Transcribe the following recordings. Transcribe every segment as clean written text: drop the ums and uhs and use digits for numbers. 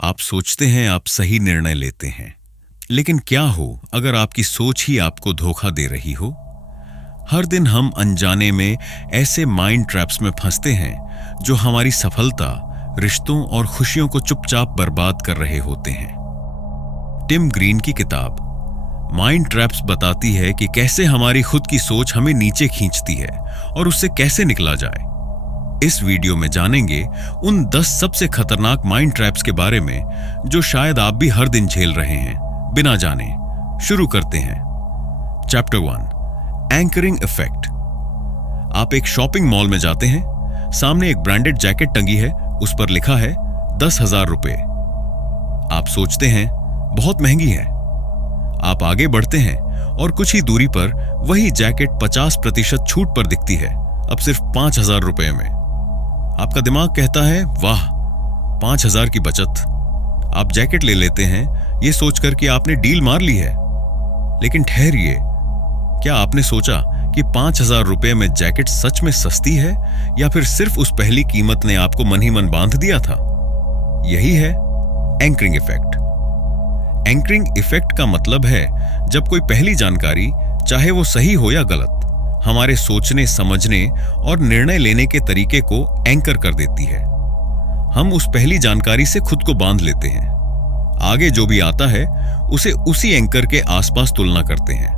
आप सोचते हैं आप सही निर्णय लेते हैं, लेकिन क्या हो अगर आपकी सोच ही आपको धोखा दे रही हो? हर दिन हम अनजाने में ऐसे माइंड ट्रैप्स में फंसते हैं जो हमारी सफलता, रिश्तों और खुशियों को चुपचाप बर्बाद कर रहे होते हैं। टिम ग्रीन की किताब माइंड ट्रैप्स बताती है कि कैसे हमारी खुद की सोच हमें नीचे खींचती है और उससे कैसे निकला जाए। इस वीडियो में जानेंगे उन 10 सबसे खतरनाक माइंड ट्रैप्स के बारे में जो शायद आप भी हर दिन झेल रहे हैं बिना जाने। शुरू करते हैं। Chapter 1, anchoring effect. आप एक शॉपिंग मॉल में जाते हैं, सामने एक ब्रांडेड जैकेट टंगी है, उस पर लिखा है 10,000 रुपए। आप सोचते हैं बहुत महंगी है। आप आगे बढ़ते हैं और कुछ ही दूरी पर वही जैकेट 50% छूट पर दिखती है, अब सिर्फ 5,000 रुपए में। आपका दिमाग कहता है वाह, 5,000 की बचत। आप जैकेट ले लेते हैं ये सोचकर कि आपने डील मार ली है। लेकिन ठहरिए, क्या आपने सोचा कि 5,000 रुपए में जैकेट सच में सस्ती है या फिर सिर्फ उस पहली कीमत ने आपको मन ही मन बांध दिया था? यही है एंकरिंग इफेक्ट। एंकरिंग इफेक्ट का मतलब है जब कोई पहली जानकारी, चाहे वो सही हो या गलत, हमारे सोचने, समझने और निर्णय लेने के तरीके को एंकर कर देती है। हम उस पहली जानकारी से खुद को बांध लेते हैं। आगे जो भी आता है उसे उसी एंकर के आसपास तुलना करते हैं।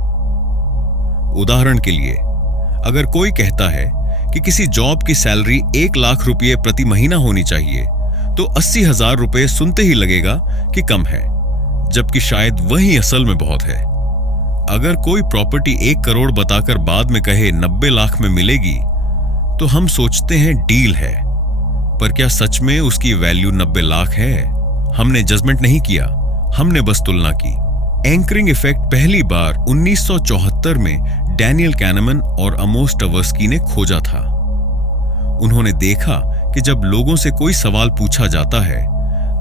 उदाहरण के लिए, अगर कोई कहता है कि किसी जॉब की सैलरी 1 लाख रुपये प्रति महीना होनी चाहिए, तो 80,000 रुपये सुनते ही लगेगा कि कम है, जबकि शायद वही असल में बहुत है। अगर कोई प्रॉपर्टी 1 करोड़ बताकर बाद में कहे 90 लाख में मिलेगी, तो हम सोचते हैं डील है। पर क्या सच में उसकी वैल्यू 90 लाख है? हमने जजमेंट नहीं किया, हमने बस तुलना की। एंकरिंग इफेक्ट पहली बार 1974 में डैनियल कैनेमन और अमोस टवर्स्की ने खोजा था। उन्होंने देखा कि जब लोगों से कोई सवाल पूछा जाता है,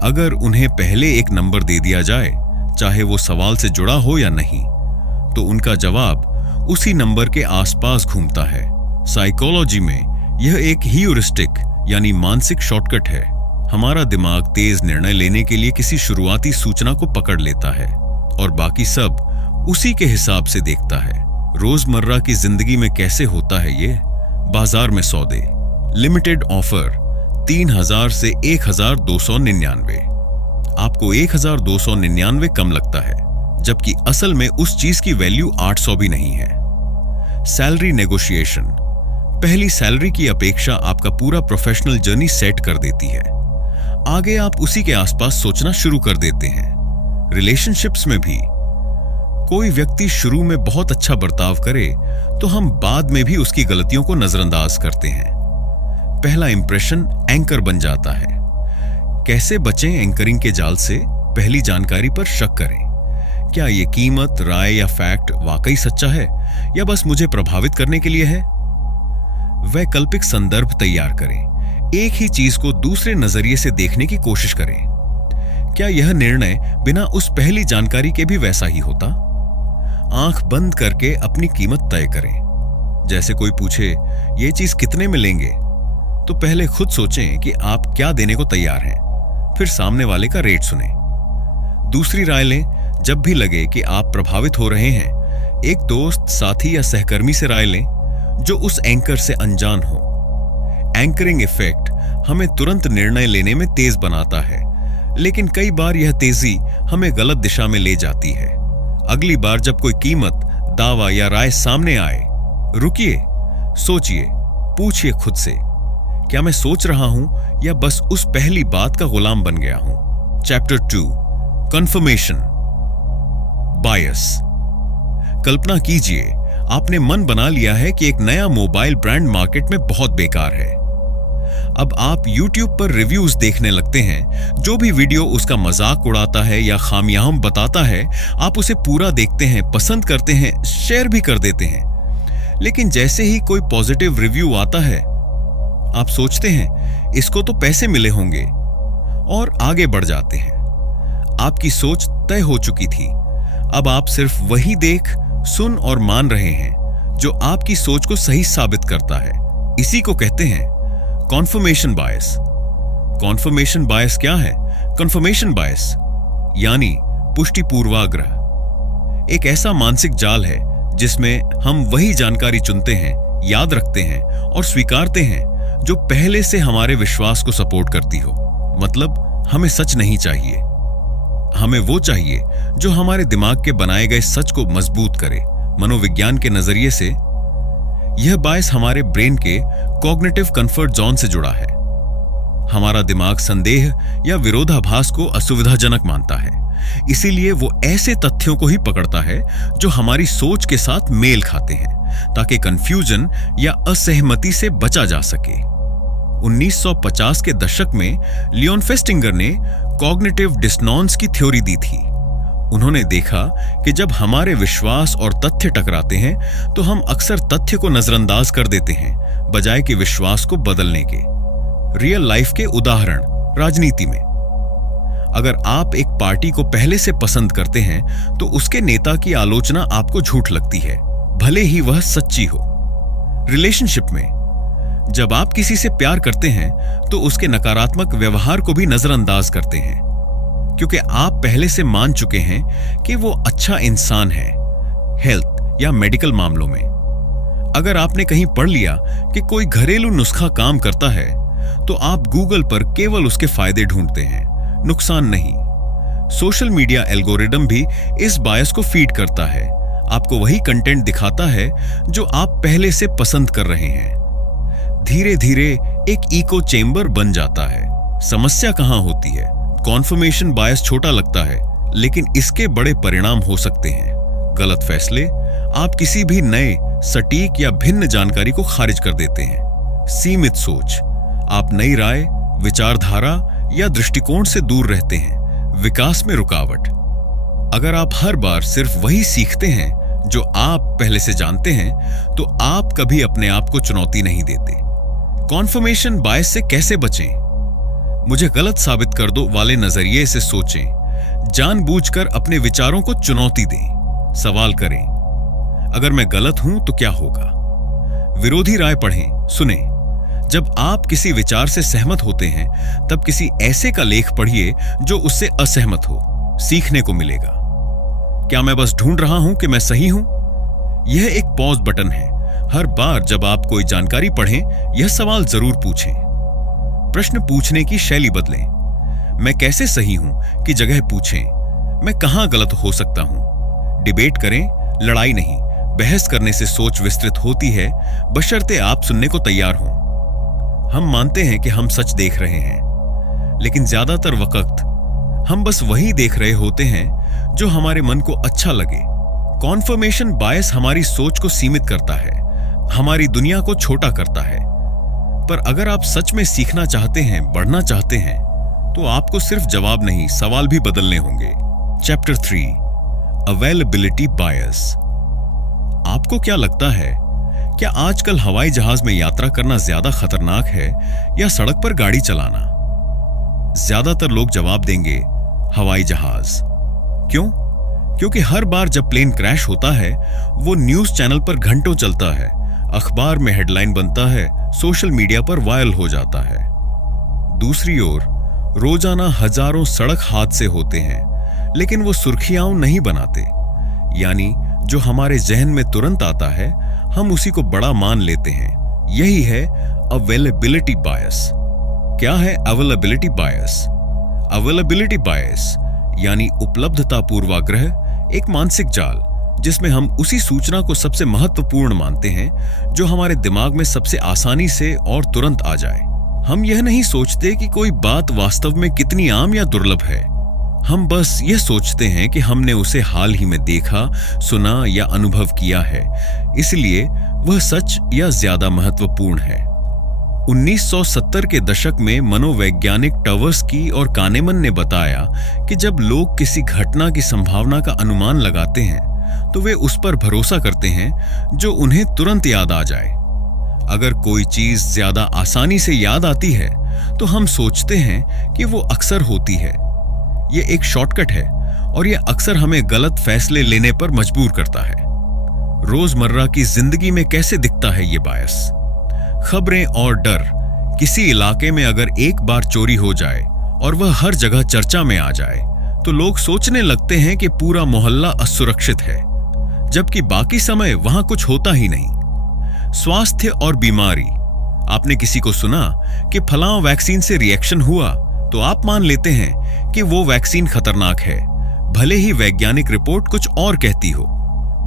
अगर उन्हें पहले एक नंबर दे दिया जाए, चाहे वो सवाल से जुड़ा हो या नहीं, तो उनका जवाब उसी नंबर के आसपास घूमता है। साइकोलॉजी में यह एक ह्यूरिस्टिक यानी मानसिक शॉर्टकट है। हमारा दिमाग तेज निर्णय लेने के लिए किसी शुरुआती सूचना को पकड़ लेता है और बाकी सब उसी के हिसाब से देखता है। रोजमर्रा की जिंदगी में कैसे होता है ये? बाजार में सौदे, लिमिटेड ऑफर 3,000 से 1,299। आपको 1,299 कम लगता है, जबकि असल में उस चीज की वैल्यू 800 भी नहीं है। Salary negotiation. पहली सैलरी की अपेक्षा आपका पूरा प्रोफेशनल जर्नी सेट कर देती है। आगे आप उसी के आसपास सोचना शुरू कर देते हैं। रिलेशनशिप्स में भी कोई व्यक्ति शुरू में बहुत अच्छा बर्ताव करे तो हम बाद में भी उसकी गलतियों को नजरअंदाज करते हैं। पहला इंप्रेशन एंकर बन जाता है। कैसे बचें एंकरिंग के जाल से? पहली जानकारी पर शक करें। क्या ये कीमत, राय या फैक्ट वाकई सच्चा है या बस मुझे प्रभावित करने के लिए है? वैकल्पिक संदर्भ तैयार करें। एक ही चीज को दूसरे नजरिए से देखने की कोशिश करें। क्या यह निर्णय बिना उस पहली जानकारी के भी वैसा ही होता? आंख बंद करके अपनी कीमत तय करें। जैसे कोई पूछे ये चीज कितने में लेंगे, तो पहले खुद सोचें कि आप क्या देने को तैयार हैं, फिर सामने वाले का रेट सुनें। दूसरी राय लें जब भी लगे कि आप प्रभावित हो रहे हैं। एक दोस्त, साथी या सहकर्मी से राय लें जो उस एंकर से अनजान हो। एंकरिंग इफेक्ट हमें तुरंत निर्णय लेने में तेज बनाता है, लेकिन कई बार यह तेजी हमें गलत दिशा में ले जाती है। अगली बार जब कोई कीमत, दावा या राय सामने आए, रुकिए, सोचिए, पूछिए खुद से, क्या मैं सोच रहा हूं या बस उस पहली बात का गुलाम बन गया हूं? Chapter 2, confirmation bias. कल्पना कीजिए आपने मन बना लिया है कि एक नया मोबाइल ब्रांड मार्केट में बहुत बेकार है। अब आप YouTube पर रिव्यूज देखने लगते हैं। जो भी वीडियो उसका मजाक उड़ाता है या खामियां बताता है, आप उसे पूरा देखते हैं, पसंद करते हैं, शेयर भी कर देते हैं। लेकिन जैसे ही कोई पॉजिटिव रिव्यू आता है, आप सोचते हैं इसको तो पैसे मिले होंगे और आगे बढ़ जाते हैं। आपकी सोच तय हो चुकी थी। अब आप सिर्फ वही देख, सुन और मान रहे हैं जो आपकी सोच को सही साबित करता है। इसी को कहते हैं कॉन्फर्मेशन बायस। कॉन्फर्मेशन बायस क्या है? कंफर्मेशन बायस यानी पुष्टि पूर्वाग्रह एक ऐसा मानसिक जाल है जिसमें हम वही जानकारी चुनते हैं, याद रखते हैं और स्वीकारते हैं जो पहले से हमारे विश्वास को सपोर्ट करती हो। मतलब हमें सच नहीं चाहिए, हमें वो चाहिए जो हमारे दिमाग के बनाए गए सच को मजबूत करे। मनोविज्ञान के नजरिए से यह बायस हमारे ब्रेन के कॉग्निटिव कंफर्ट जोन से जुड़ा है। हमारा दिमाग संदेह या विरोधाभास को असुविधाजनक मानता है, इसीलिए वो ऐसे तथ्यों को ही पकड़ता है जो हमारी सोच के साथ मेल खाते हैं, ताकि कंफ्यूजन या असहमति से बचा जा सके। 1950 के दशक में लियोन फेस्टिंगर ने कॉग्निटिव डिसोनेंस की थ्योरी दी थी। उन्होंने देखा कि जब हमारे विश्वास और तथ्य टकराते हैं तो हम अक्सर तथ्य को नजरअंदाज कर देते हैं बजाय कि विश्वास को बदलने के। रियल लाइफ के उदाहरण, राजनीति में अगर आप एक पार्टी को पहले से पसंद करते हैं तो उसके नेता की आलोचना आपको झूठ लगती है, भले ही वह सच्ची हो। रिलेशनशिप में जब आप किसी से प्यार करते हैं तो उसके नकारात्मक व्यवहार को भी नजरअंदाज करते हैं, क्योंकि आप पहले से मान चुके हैं कि वो अच्छा इंसान है। हेल्थ या मेडिकल मामलों में अगर आपने कहीं पढ़ लिया कि कोई घरेलू नुस्खा काम करता है तो आप गूगल पर केवल उसके फायदे ढूंढते हैं, नुकसान नहीं। सोशल मीडिया एल्गोरिदम भी इस बायस को फीड करता है, आपको वही कंटेंट दिखाता है जो आप पहले से पसंद कर रहे हैं। धीरे धीरे एक इको चेंबर बन जाता है। समस्या कहां होती है? कॉन्फर्मेशन बायस छोटा लगता है, लेकिन इसके बड़े परिणाम हो सकते हैं। गलत फैसले, आप किसी भी नए, सटीक या भिन्न जानकारी को खारिज कर देते हैं। सीमित सोच, आप नई राय, विचारधारा या दृष्टिकोण से दूर रहते हैं। विकास में रुकावट, अगर आप हर बार सिर्फ वही सीखते हैं जो आप पहले से जानते हैं तो आप कभी अपने आप को चुनौती नहीं देते। कॉन्फर्मेशन बायस से कैसे बचें? मुझे गलत साबित कर दो वाले नजरिए से सोचें। जानबूझकर अपने विचारों को चुनौती दें। सवाल करें, अगर मैं गलत हूं तो क्या होगा? विरोधी राय पढ़ें, सुनें। जब आप किसी विचार से सहमत होते हैं तब किसी ऐसे का लेख पढ़िए जो उससे असहमत हो, सीखने को मिलेगा। क्या मैं बस ढूंढ रहा हूं कि मैं सही हूं? यह एक पॉज बटन है। हर बार जब आप कोई जानकारी पढ़ें, यह सवाल जरूर पूछें। प्रश्न पूछने की शैली बदलें। मैं कैसे सही हूं की जगह पूछें, मैं कहां गलत हो सकता हूं? डिबेट करें, लड़ाई नहीं। बहस करने से सोच विस्तृत होती है, बशर्ते आप सुनने को तैयार हों। हम मानते हैं कि हम सच देख रहे हैं, लेकिन ज्यादातर वक्त हम बस वही देख रहे होते हैं जो हमारे मन को अच्छा लगे। कॉन्फर्मेशन बायस हमारी सोच को सीमित करता है, हमारी दुनिया को छोटा करता है। पर अगर आप सच में सीखना चाहते हैं, बढ़ना चाहते हैं, तो आपको सिर्फ जवाब नहीं, सवाल भी बदलने होंगे। चैप्टर 3, अवेलेबिलिटी बायस। आपको क्या लगता है, क्या आजकल हवाई जहाज में यात्रा करना ज्यादा खतरनाक है या सड़क पर गाड़ी चलाना? ज्यादातर लोग जवाब देंगे हवाई जहाज। क्यों? क्योंकि हर बार जब प्लेन क्रैश होता है वो न्यूज चैनल पर घंटों चलता है, अखबार में हेडलाइन बनता है, सोशल मीडिया पर वायरल हो जाता है। दूसरी ओर रोजाना हजारों सड़क हादसे होते हैं, लेकिन वो सुर्खियां नहीं बनाते। यानी जो हमारे जहन में तुरंत आता है हम उसी को बड़ा मान लेते हैं। यही है अवेलेबिलिटी बायस। क्या है अवेलेबिलिटी बायस? अवेलेबिलिटी बायस यानी उपलब्धता पूर्वाग्रह एक मानसिक जाल जिसमें हम उसी सूचना को सबसे महत्वपूर्ण मानते हैं जो हमारे दिमाग में सबसे आसानी से और तुरंत आ जाए। हम यह नहीं सोचते कि कोई बात वास्तव में कितनी आम या दुर्लभ है। हम बस यह सोचते हैं कि हमने उसे हाल ही में देखा, सुना या अनुभव किया है, इसलिए वह सच या ज्यादा महत्वपूर्ण है। 1970 के दशक में मनोवैज्ञानिक टवर्स्की और कानेमन ने बताया कि जब लोग किसी घटना की संभावना का अनुमान लगाते हैं तो वे उस पर भरोसा करते हैं जो उन्हें तुरंत याद आ जाए। अगर कोई चीज ज्यादा आसानी से याद आती है तो हम सोचते हैं कि वो अक्सर होती है। यह एक शॉर्टकट है और यह अक्सर हमें गलत फैसले लेने पर मजबूर करता है। रोजमर्रा की जिंदगी में कैसे दिखता है ये बायस? खबरें और डर। किसी इलाके में अगर एक बार चोरी हो जाए और वह हर जगह चर्चा में आ जाए तो लोग सोचने लगते हैं कि पूरा मोहल्ला असुरक्षित है, जबकि बाकी समय वहां कुछ होता ही नहीं। स्वास्थ्य और बीमारी, आपने किसी को सुना कि फलां वैक्सीन से रिएक्शन हुआ तो आप मान लेते हैं कि वो वैक्सीन खतरनाक है, भले ही वैज्ञानिक रिपोर्ट कुछ और कहती हो।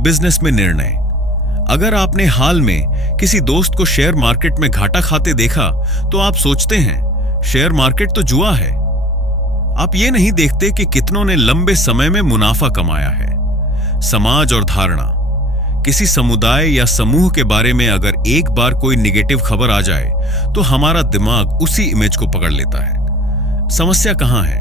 बिजनेस में निर्णय, अगर आपने हाल में किसी दोस्त को शेयर मार्केट में घाटा खाते देखा तो आप सोचते हैं शेयर मार्केट तो जुआ है। आप ये नहीं देखते कि कितनों ने लंबे समय में मुनाफा कमाया है। समाज और धारणा, किसी समुदाय या समूह के बारे में अगर एक बार कोई निगेटिव खबर आ जाए तो हमारा दिमाग उसी इमेज को पकड़ लेता है। समस्या कहां है?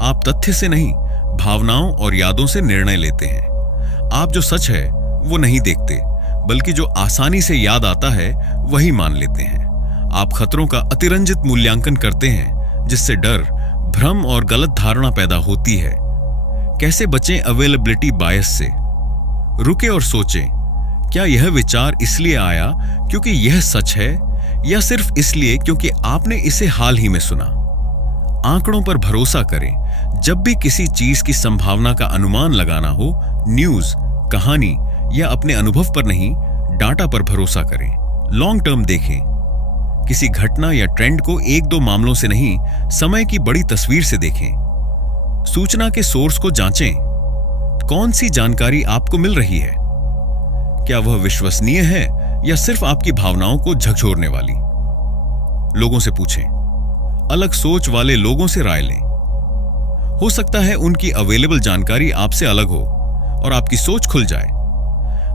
आप तथ्य से नहीं, भावनाओं और यादों से निर्णय लेते हैं। आप जो सच है वो नहीं देखते, बल्कि जो आसानी से याद आता है वही मान लेते हैं। आप खतरों का अतिरंजित मूल्यांकन करते हैं, जिससे डर, भ्रम और गलत धारणा पैदा होती है। कैसे बचें अवेलेबिलिटी बायस से? रुके और सोचें, क्या यह विचार इसलिए आया क्योंकि यह सच है, या सिर्फ इसलिए क्योंकि आपने इसे हाल ही में सुना? आंकड़ों पर भरोसा करें। जब भी किसी चीज की संभावना का अनुमान लगाना हो, न्यूज, कहानी या अपने अनुभव पर नहीं, डाटा पर भरोसा करें। लॉन्ग टर्म देखें। किसी घटना या ट्रेंड को एक दो मामलों से नहीं, समय की बड़ी तस्वीर से देखें। सूचना के सोर्स को जांचें। कौन सी जानकारी आपको मिल रही है? क्या वह विश्वसनीय है या सिर्फ आपकी भावनाओं को झकझोरने वाली? लोगों से पूछें। अलग सोच वाले लोगों से राय लें। हो सकता है उनकी अवेलेबल जानकारी आपसे अलग हो और आपकी सोच खुल जाए।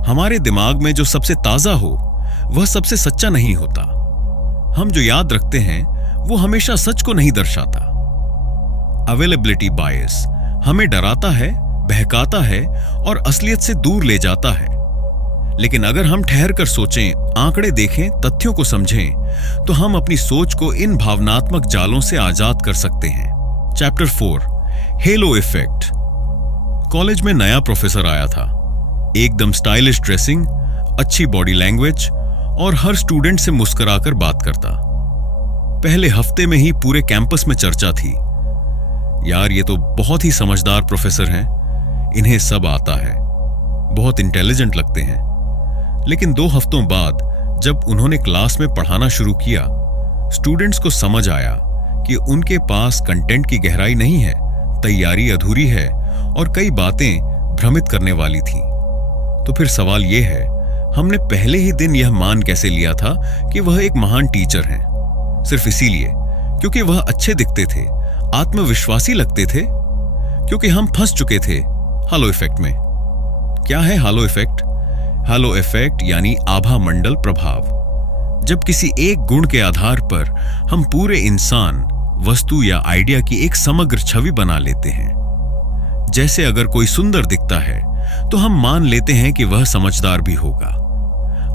हमारे दिमाग में जो सबसे ताजा हो वह सबसे सच्चा नहीं होता। हम जो याद रखते हैं वो हमेशा सच को नहीं दर्शाता। अवेलेबिलिटी बायस हमें डराता है, बहकाता है और असलियत से दूर ले जाता है। लेकिन अगर हम ठहर कर सोचें, आंकड़े देखें, तथ्यों को समझें, तो हम अपनी सोच को इन भावनात्मक जालों से आजाद कर सकते हैं। Chapter 4, hello effect. कॉलेज में नया प्रोफेसर आया था। एकदम स्टाइलिश ड्रेसिंग, अच्छी बॉडी लैंग्वेज और हर स्टूडेंट से मुस्कुराकर बात करता। पहले हफ्ते में ही पूरे कैंपस में चर्चा थी, यार ये तो बहुत ही समझदार प्रोफेसर हैं, इन्हें सब आता है, बहुत इंटेलिजेंट लगते हैं। लेकिन 2 हफ्तों बाद जब उन्होंने क्लास में पढ़ाना शुरू किया, स्टूडेंट्स को समझ आया कि उनके पास कंटेंट की गहराई नहीं है, तैयारी अधूरी है और कई बातें भ्रमित करने वाली थीं। तो फिर सवाल यह है, हमने पहले ही दिन यह मान कैसे लिया था कि वह एक महान टीचर हैं? सिर्फ इसीलिए क्योंकि वह अच्छे दिखते थे, आत्मविश्वासी लगते थे, क्योंकि हम फंस चुके थे हालो इफेक्ट में। क्या है हालो इफेक्ट? हालो इफेक्ट यानी आभा मंडल प्रभाव। जब किसी एक गुण के आधार पर हम पूरे इंसान, वस्तु या आइडिया की एक समग्र छवि बना लेते हैं। जैसे अगर कोई सुंदर दिखता है तो हम मान लेते हैं कि वह समझदार भी होगा।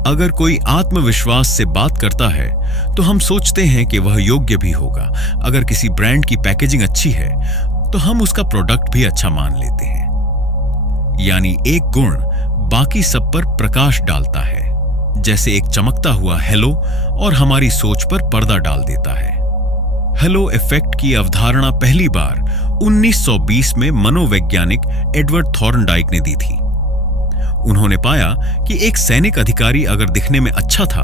अगर कोई आत्मविश्वास से बात करता है तो हम सोचते हैं कि वह योग्य भी होगा। अगर किसी ब्रांड की पैकेजिंग अच्छी है तो हम उसका प्रोडक्ट भी अच्छा मान लेते हैं। यानी एक गुण बाकी सब पर प्रकाश डालता है, जैसे एक चमकता हुआ हेलो और हमारी सोच पर पर्दा डाल देता है। हेलो इफेक्ट की अवधारणा पहली बार 1920 में मनोवैज्ञानिक एडवर्ड थॉर्नडाइक ने दी थी। उन्होंने पाया कि एक सैनिक अधिकारी अगर दिखने में अच्छा था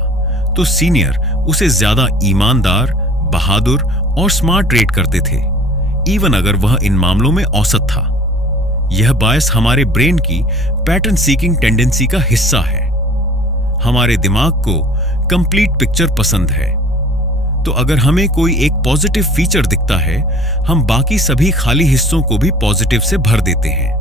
तो सीनियर उसे ज्यादा ईमानदार, बहादुर और स्मार्ट रेट करते थे, इवन अगर वह इन मामलों में औसत था। यह बायस हमारे ब्रेन की पैटर्न सीकिंग टेंडेंसी का हिस्सा है। हमारे दिमाग को कंप्लीट पिक्चर पसंद है, तो अगर हमें कोई एक पॉजिटिव फीचर दिखता है, हम बाकी सभी खाली हिस्सों को भी पॉजिटिव से भर देते हैं।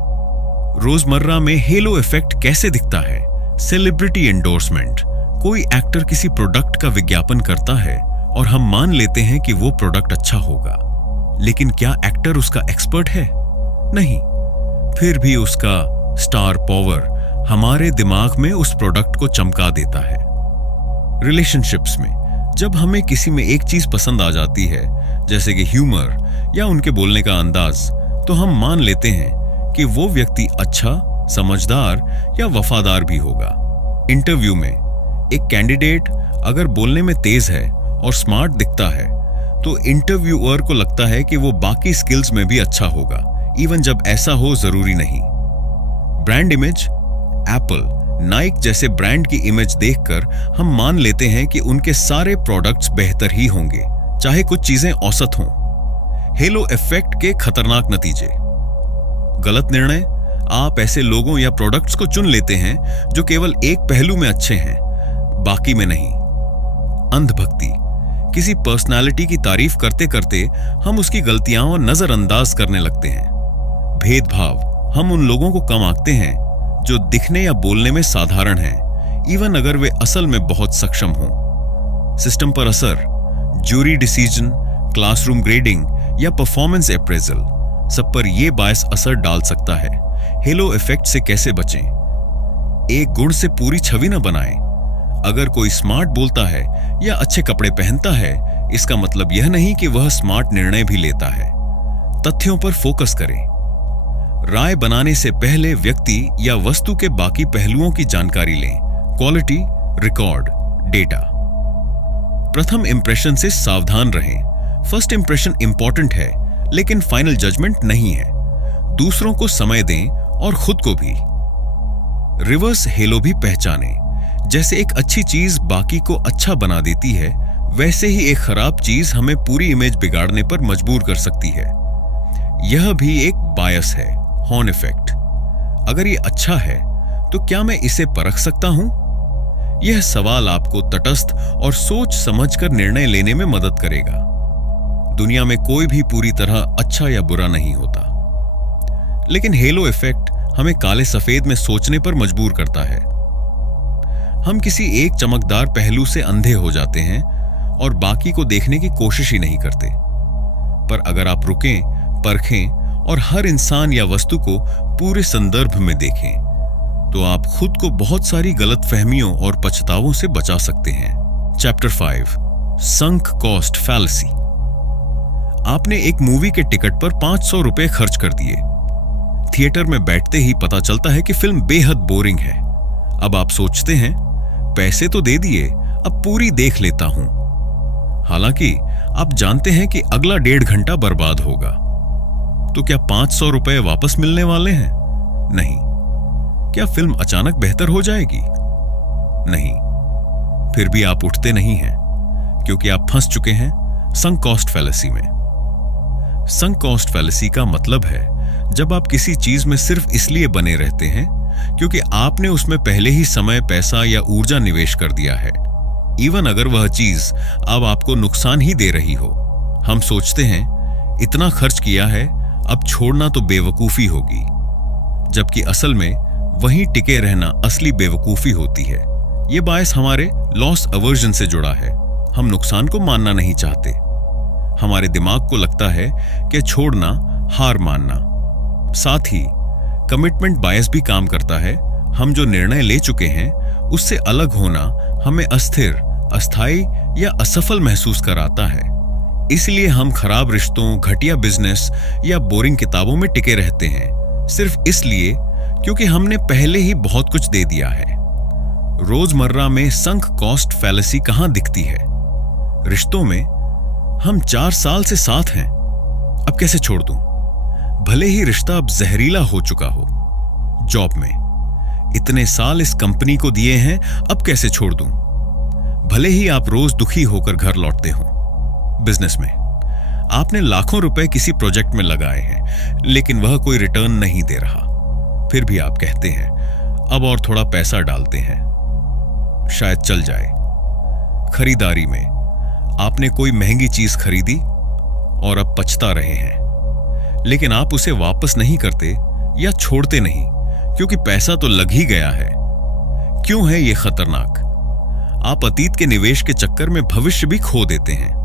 रोजमर्रा में हेलो इफेक्ट कैसे दिखता है? Celebrity endorsement. कोई एक्टर किसी प्रोडक्ट का विज्ञापन करता है और हम मान लेते हैं कि वो प्रोडक्ट अच्छा होगा, लेकिन क्या एक्टर उसका एक्सपर्ट है? नहीं। फिर भी उसका स्टार पावर हमारे दिमाग में उस प्रोडक्ट को चमका देता है। रिलेशनशिप्स में जब हमें किसी में एक चीज पसंद आ जाती है, जैसे कि ह्यूमर या उनके बोलने का अंदाज, तो हम मान लेते हैं कि वो व्यक्ति अच्छा, समझदार या वफादार भी होगा। इंटरव्यू में एक कैंडिडेट अगर बोलने में तेज है और स्मार्ट दिखता है तो इंटरव्यूअर को लगता है कि वो बाकी स्किल्स में भी अच्छा होगा, इवन जब ऐसा हो जरूरी नहीं। ब्रांड इमेज, एप्पल, नाइक जैसे ब्रांड की इमेज देखकर हम मान लेते हैं कि उनके सारे प्रोडक्ट्स बेहतर ही होंगे, चाहे कुछ चीजें औसत हों। हेलो इफेक्ट के खतरनाक नतीजे। गलत निर्णय, आप ऐसे लोगों या प्रोडक्ट्स को चुन लेते हैं जो केवल एक पहलू में अच्छे हैं, बाकी में नहीं। अंधभक्ति, किसी पर्सनालिटी की तारीफ करते करते हम उसकी गलतियां नजरअंदाज करने लगते हैं। भेदभाव, हम उन लोगों को कम आंकते हैं जो दिखने या बोलने में साधारण हैं, इवन अगर वे असल में बहुत सक्षम हों। सिस्टम पर असर, ज्यूरी डिसीजन, क्लासरूम ग्रेडिंग या परफॉर्मेंस अप्रेजल, सब पर यह बायस असर डाल सकता है। हेलो इफेक्ट से कैसे बचें? एक गुण से पूरी छवि न बनाएं। अगर कोई स्मार्ट बोलता है या अच्छे कपड़े पहनता है, इसका मतलब यह नहीं कि वह स्मार्ट निर्णय भी लेता है। तथ्यों पर फोकस करें। राय बनाने से पहले व्यक्ति या वस्तु के बाकी पहलुओं की जानकारी लें। Quality, record, data. प्रथम इंप्रेशन से सावधान रहें। फर्स्ट इंप्रेशन इंपॉर्टेंट है, लेकिन फाइनल जजमेंट नहीं है। दूसरों को समय दें और खुद को भी। रिवर्स हेलो भी पहचानें। जैसे एक अच्छी चीज बाकी को अच्छा बना देती है, वैसे ही एक खराब चीज हमें पूरी इमेज बिगाड़ने पर मजबूर कर सकती है। यह भी एक बायस है, हॉर्न इफेक्ट। अगर ये अच्छा है तो क्या मैं इसे परख सकता हूं? यह सवाल आपको तटस्थ और सोच समझकर निर्णय लेने में मदद करेगा। दुनिया में कोई भी पूरी तरह अच्छा या बुरा नहीं होता, लेकिन हेलो इफेक्ट हमें काले सफेद में सोचने पर मजबूर करता है। हम किसी एक चमकदार पहलू से अंधे हो जाते हैं और बाकी को देखने की कोशिश ही नहीं करते। पर अगर आप रुकें, परखें और हर इंसान या वस्तु को पूरे संदर्भ में देखें, तो आप खुद को बहुत सारी गलतफहमियों और पछतावों से बचा सकते हैं। Chapter 5, sunk cost fallacy. आपने एक मूवी के टिकट पर 500 रुपए खर्च कर दिए। थिएटर में बैठते ही पता चलता है कि फिल्म बेहद बोरिंग है। अब आप सोचते हैं, पैसे तो दे दिए, अब पूरी देख लेता हूं। हालांकि आप जानते हैं कि अगला 1.5 घंटा बर्बाद होगा। तो क्या 500 रुपए वापस मिलने वाले हैं? नहीं। क्या फिल्म अचानक बेहतर हो जाएगी? नहीं। फिर भी आप उठते नहीं हैं, क्योंकि आप फंस चुके हैं संक कॉस्ट फैलेसी में। संक कॉस्ट फैलेसी का मतलब है जब आप किसी चीज में सिर्फ इसलिए बने रहते हैं क्योंकि आपने उसमें पहले ही समय, पैसा या ऊर्जा निवेश कर दिया है, इवन अगर वह चीज अब आपको नुकसान ही दे रही हो। हम सोचते हैं, इतना खर्च किया है, अब छोड़ना तो बेवकूफी होगी, जबकि असल में वहीं टिके रहना असली बेवकूफी होती है। यह बायस हमारे लॉस अवर्जन से जुड़ा है। हम नुकसान को मानना नहीं चाहते। हमारे दिमाग को लगता है कि छोड़ना हार मानना। साथ ही कमिटमेंट बायस भी काम करता है। हम जो निर्णय ले चुके हैं उससे अलग होना हमें अस्थिर, अस्थायी या असफल महसूस कराता है। इसलिए हम खराब रिश्तों, घटिया बिजनेस या बोरिंग किताबों में टिके रहते हैं, सिर्फ इसलिए क्योंकि हमने पहले ही बहुत कुछ दे दिया है। रोजमर्रा में संक कॉस्ट फैलेसी कहां दिखती है? रिश्तों में हम 4 साल से साथ हैं, अब कैसे छोड़ दूं? भले ही रिश्ता अब जहरीला हो चुका हो। जॉब में इतने साल इस कंपनी को दिए हैं, अब कैसे छोड़ दूं? भले ही आप रोज दुखी होकर घर लौटते हो। बिजनेस में आपने लाखों रुपए किसी प्रोजेक्ट में लगाए हैं, लेकिन वह कोई रिटर्न नहीं दे रहा। फिर भी आप कहते हैं, अब और थोड़ा पैसा डालते हैं, शायद चल जाए। खरीदारी में आपने कोई महंगी चीज खरीदी और अब पछता रहे हैं, लेकिन आप उसे वापस नहीं करते या छोड़ते नहीं, क्योंकि पैसा तो लग ही गया है। क्यों है यह खतरनाक? आप अतीत के निवेश के चक्कर में भविष्य भी खो देते हैं।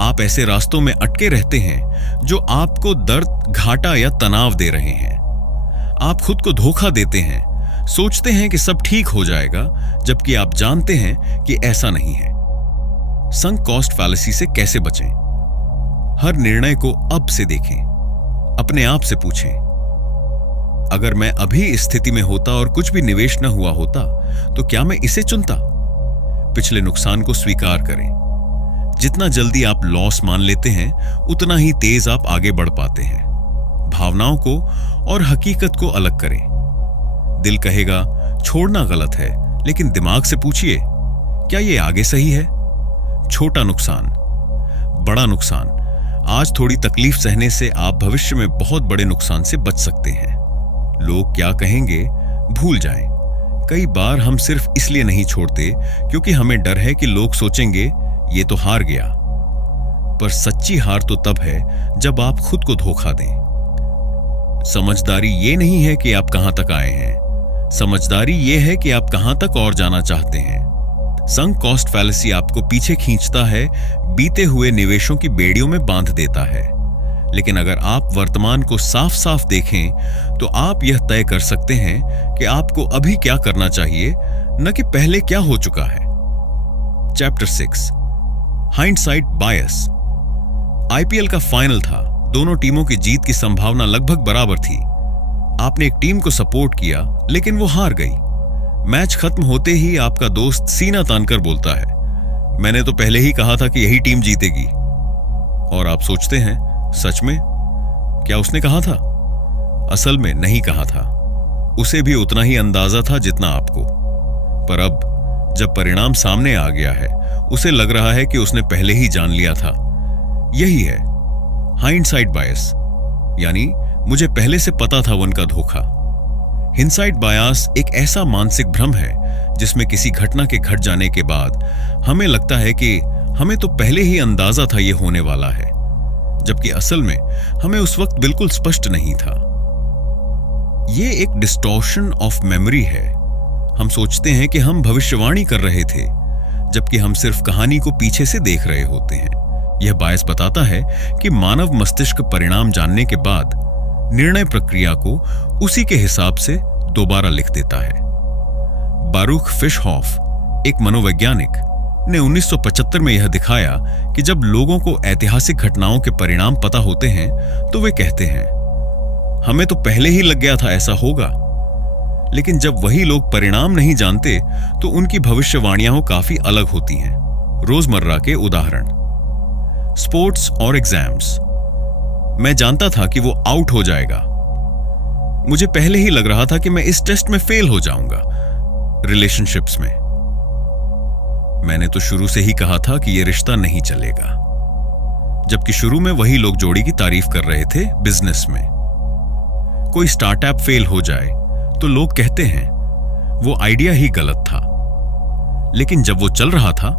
आप ऐसे रास्तों में अटके रहते हैं जो आपको दर्द, घाटा या तनाव दे रहे हैं। आप खुद को धोखा देते हैं, सोचते हैं कि सब ठीक हो जाएगा, जबकि आप जानते हैं कि ऐसा नहीं है। संक कॉस्ट फैलेसी से कैसे बचें? हर निर्णय को अब से देखें। अपने आप से पूछें, अगर मैं अभी इस स्थिति में होता और कुछ भी निवेश न हुआ होता, तो क्या मैं इसे चुनता? पिछले नुकसान को स्वीकार करें। जितना जल्दी आप लॉस मान लेते हैं उतना ही तेज आप आगे बढ़ पाते हैं। भावनाओं को और हकीकत को अलग करें। दिल कहेगा छोड़ना गलत है, लेकिन दिमाग से पूछिए क्या ये आगे सही है? छोटा नुकसान, बड़ा नुकसान। आज थोड़ी तकलीफ सहने से आप भविष्य में बहुत बड़े नुकसान से बच सकते हैं। लोग क्या कहेंगे भूल जाएं। कई बार हम सिर्फ इसलिए नहीं छोड़ते क्योंकि हमें डर है कि लोग सोचेंगे ये तो हार गया। पर सच्ची हार तो तब है जब आप खुद को धोखा दें। समझदारी ये नहीं है कि आप कहां तक आए हैं, समझदारी ये है कि आप कहां तक और जाना चाहते हैं। संक कॉस्ट फैलेसी आपको पीछे खींचता है, बीते हुए निवेशों की बेड़ियों में बांध देता है। लेकिन अगर आप वर्तमान को साफ साफ देखें तो आप यह तय कर सकते हैं कि आपको अभी क्या करना चाहिए, न कि पहले क्या हो चुका है। चैप्टर 6 हाइंडसाइट बायस। आईपीएल का फाइनल था। दोनों टीमों की जीत की संभावना लगभग बराबर थी। आपने एक टीम को सपोर्ट किया लेकिन वो हार गई। मैच खत्म होते ही आपका दोस्त सीना तानकर बोलता है, मैंने तो पहले ही कहा था कि यही टीम जीतेगी। और आप सोचते हैं सच में? क्या उसने कहा था? असल में नहीं कहा था। उसे भी उतना ही अंदाजा था जितना आपको। पर अब जब परिणाम सामने आ गया है, उसे लग रहा है कि उसने पहले ही जान लिया था। यही है हाइंडसाइट बायस, यानी मुझे पहले से पता था उनका धोखा। हिंडसाइट बायस एक ऐसा मानसिक भ्रम है जिसमें किसी घटना के घट जाने के बाद हमें लगता है कि हमें तो पहले ही अंदाजा था ये होने वाला है, जबकि असल में हमें उस वक्त बिल्कुल स्पष्ट नहीं था। ये एक डिस्टॉर्शन ऑफ मेमोरी है। हम सोचते हैं कि हम भविष्यवाणी कर रहे थे, जबकि हम सिर्फ कहानी को पीछे से देख रहे होते हैं। यह बायस बताता है कि मानव मस्तिष्क परिणाम जानने के बाद निर्णय प्रक्रिया को उसी के हिसाब से दोबारा लिख देता है। बारूख फिशहॉफ, एक मनोवैज्ञानिक, ने 1975 में यह दिखाया कि जब लोगों को ऐतिहासिक घटनाओं के परिणाम पता होते हैं तो वे कहते हैं हमें तो पहले ही लग गया था ऐसा होगा। लेकिन जब वही लोग परिणाम नहीं जानते तो उनकी भविष्यवाणियां काफी अलग होती हैं। रोजमर्रा के उदाहरण, स्पोर्ट्स और एग्जाम्स। मैं जानता था कि वो आउट हो जाएगा। मुझे पहले ही लग रहा था कि मैं इस टेस्ट में फेल हो जाऊंगा। रिलेशनशिप्स में मैंने तो शुरू से ही कहा था कि यह रिश्ता नहीं चलेगा, जबकि शुरू में वही लोग जोड़ी की तारीफ कर रहे थे। बिजनेस में कोई स्टार्टअप फेल हो जाए तो लोग कहते हैं वो आइडिया ही गलत था। लेकिन जब वो चल रहा था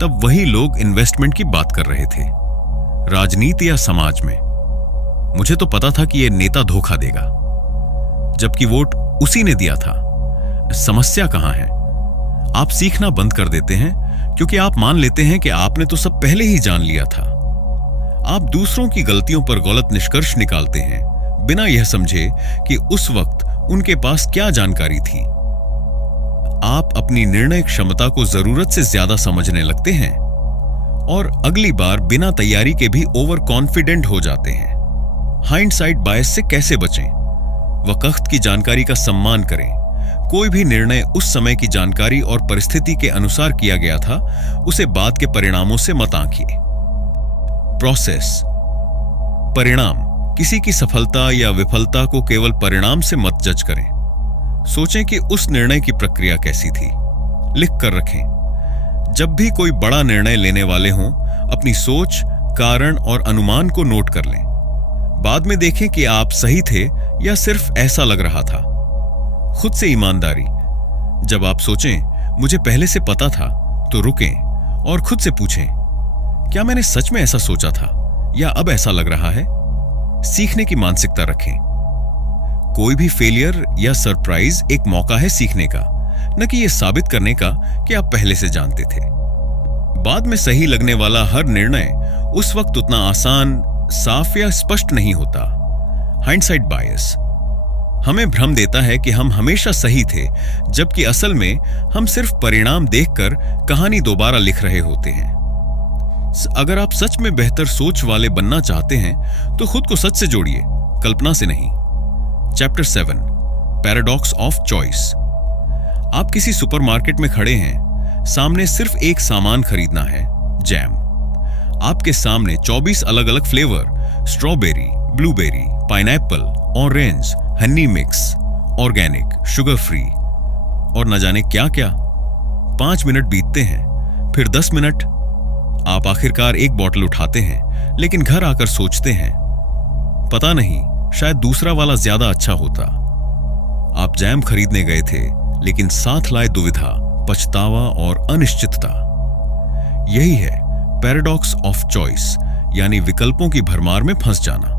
तब वही लोग इन्वेस्टमेंट की बात कर रहे थे। राजनीति या समाज में मुझे तो पता था कि यह नेता धोखा देगा, जबकि वोट उसी ने दिया था। समस्या कहां है? आप सीखना बंद कर देते हैं क्योंकि आप मान लेते हैं कि आपने तो सब पहले ही जान लिया था। आप दूसरों की गलतियों पर गलत निष्कर्ष निकालते हैं बिना यह समझे कि उस वक्त उनके पास क्या जानकारी थी। आप अपनी निर्णय क्षमता को जरूरत से ज्यादा समझने लगते हैं और अगली बार बिना तैयारी के भी ओवर कॉन्फिडेंट हो जाते हैं। हाइंडसाइट बायस से कैसे बचें? वक्त की जानकारी का सम्मान करें। कोई भी निर्णय उस समय की जानकारी और परिस्थिति के अनुसार किया गया था, उसे बाद के परिणामों से मत आंकिए। प्रोसेस, परिणाम। किसी की सफलता या विफलता को केवल परिणाम से मत जज करें। सोचें कि उस निर्णय की प्रक्रिया कैसी थी। लिख कर रखें। जब भी कोई बड़ा निर्णय लेने वाले हों, अपनी सोच, कारण और अनुमान को नोट कर लें। बाद में देखें कि आप सही थे या सिर्फ ऐसा लग रहा था। खुद से ईमानदारी। जब आप सोचें मुझे पहले से पता था, तो रुकें और खुद से पूछें क्या मैंने सच में ऐसा सोचा था या अब ऐसा लग रहा है। सीखने की मानसिकता रखें। कोई भी फेलियर या सरप्राइज एक मौका है सीखने का, न कि यह साबित करने का कि आप पहले से जानते थे। बाद में सही लगने वाला हर निर्णय उस वक्त उतना आसान, साफ या स्पष्ट नहीं होता। हाइंडसाइट बायस हमें भ्रम देता है कि हम हमेशा सही थे, जबकि असल में हम सिर्फ परिणाम देखकर कहानी दोबारा लिख रहे होते हैं। अगर आप सच में बेहतर सोच वाले बनना चाहते हैं तो खुद को सच से जोड़िए, कल्पना से नहीं। Chapter 7 paradox of choice. आप किसी सुपरमार्केट में खड़े हैं, सामने सिर्फ एक सामान खरीदना है, जैम। आपके सामने 24 अलग अलग flavour, strawberry, blueberry, pineapple, orange, honey mix, organic, sugar free और न जाने क्या क्या। 5 मिनट बीतते हैं, फिर 10 मिनट। आप आखिरकार एक बोतल उठाते हैं, लेकिन घर आकर सोचते हैं, पता नहीं, शायद दूसरा वाला ज्यादा अच्छा होता। आप जैम खरीदने गए थे, लेकिन साथ लाए दुविधा, पछतावा और अनिश्चितता। यही है पैराडॉक्स ऑफ चॉइस, यानी विकल्पों की भरमार में फंस जाना।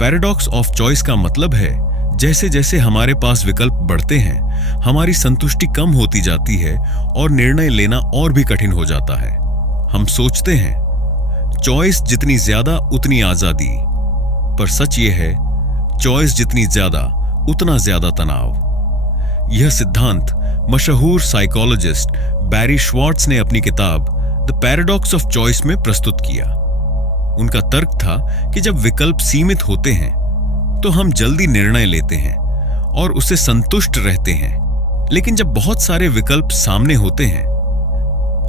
पैराडॉक्स ऑफ चॉइस का मतलब है जैसे जैसे हमारे पास विकल्प बढ़ते हैं, हमारी संतुष्टि कम होती जाती है और निर्णय लेना और भी कठिन हो जाता है। हम सोचते हैं चॉइस जितनी ज्यादा उतनी आजादी, पर सच ये है चॉइस जितनी ज्यादा उतना ज्यादा तनाव। यह सिद्धांत मशहूर साइकोलॉजिस्ट बैरी श्वार्ट्ज ने अपनी किताब द पैराडॉक्स ऑफ चॉइस में प्रस्तुत किया। उनका तर्क था कि जब विकल्प सीमित होते हैं तो हम जल्दी निर्णय लेते हैं और उससे संतुष्ट रहते हैं, लेकिन जब बहुत सारे विकल्प सामने होते हैं,